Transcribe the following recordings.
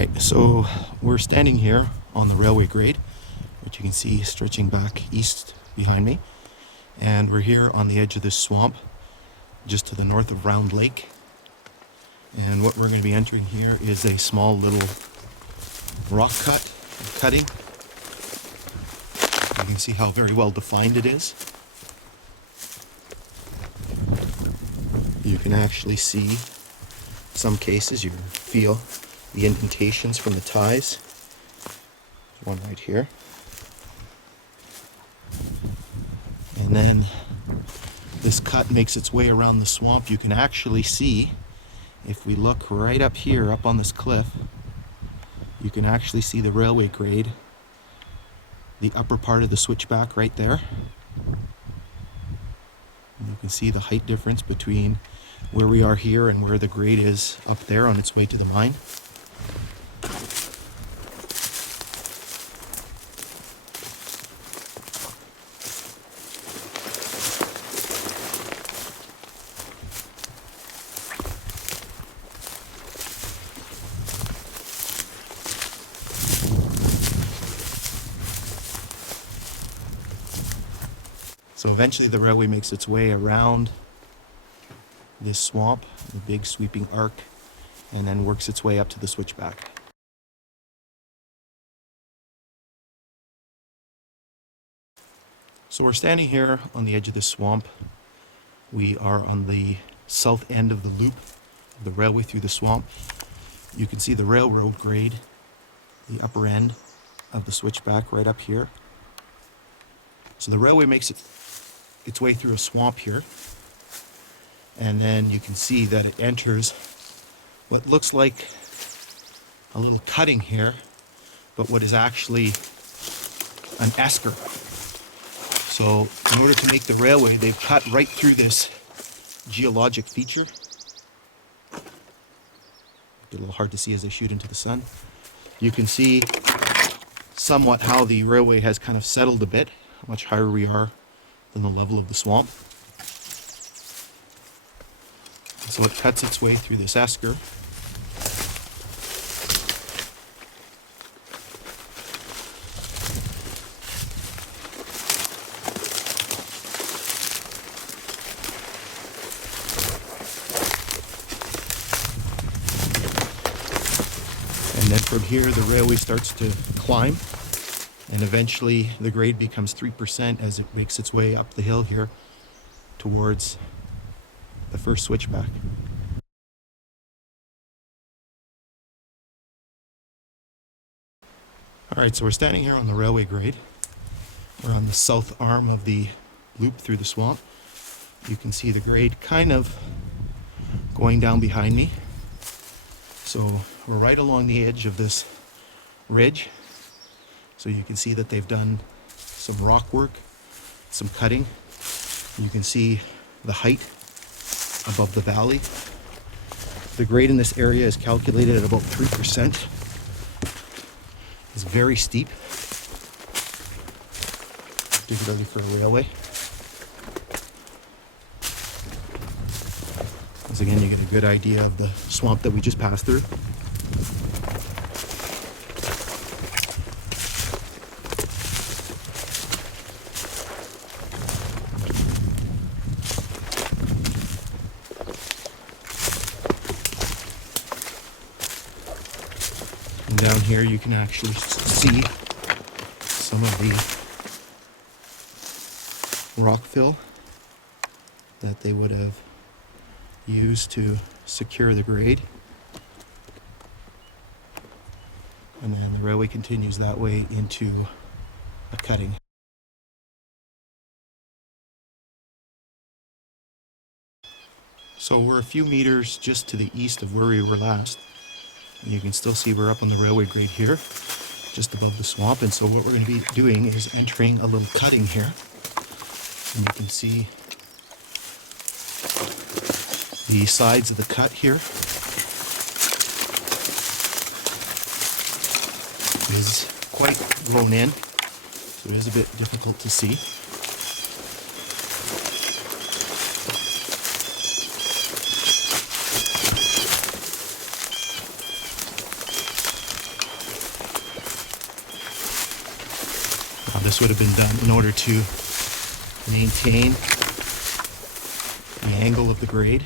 Alright, so we're standing here on the railway grade, which you can see stretching back east behind me. And we're here on the edge of this swamp, just to the north of Round Lake. And what we're going to be entering here is a small little rock cutting. You can see how very well defined it is. You can actually see some cases, you feel the indentations from the ties. There's one right here. And then this cut makes its way around the swamp. You can actually see, if we look right up here, up on this cliff, you can actually see the railway grade, the upper part of the switchback right there. And you can see the height difference between where we are here and where the grade is up there on its way to the mine. So eventually the railway makes its way around this swamp, the big sweeping arc, and then works its way up to the switchback. So we're standing here on the edge of the swamp. We are on the south end of the loop of the railway through the swamp. You can see the railroad grade, the upper end of the switchback right up here. So the railway makes its way through a swamp here, and then you can see that it enters what looks like a little cutting here, but what is actually an esker. So in order to make the railway, they've cut right through this geologic feature. A little hard to see as I shoot into the sun. You can see somewhat how the railway has kind of settled a bit, how much higher we are than the level of the swamp. So it cuts its way through this esker. And then from here the railway starts to climb, and eventually the grade becomes 3% as it makes its way up the hill here towards the first switchback. Alright, so we're standing here on the railway grade. We're on the south arm of the loop through the swamp. You can see the grade kind of going down behind me. So we're right along the edge of this ridge. So you can see that they've done some rock work, some cutting. You can see the height above the valley. The grade in this area is calculated at about 3%. It's very steep, particularly for a railway. Once again, you get a good idea of the swamp that we just passed through. And down here you can actually see some of the rock fill that they would have used to secure the grade. And then the railway continues that way into a cutting. So we're a few meters just to the east of where we were last. And you can still see we're up on the railway grade here, just above the swamp. And so what we're going to be doing is entering a little cutting here. And you can see the sides of the cut here is quite grown in, so it is a bit difficult to see. This would have been done in order to maintain the angle of the grade.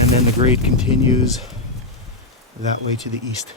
And then the grade continues that way to the east.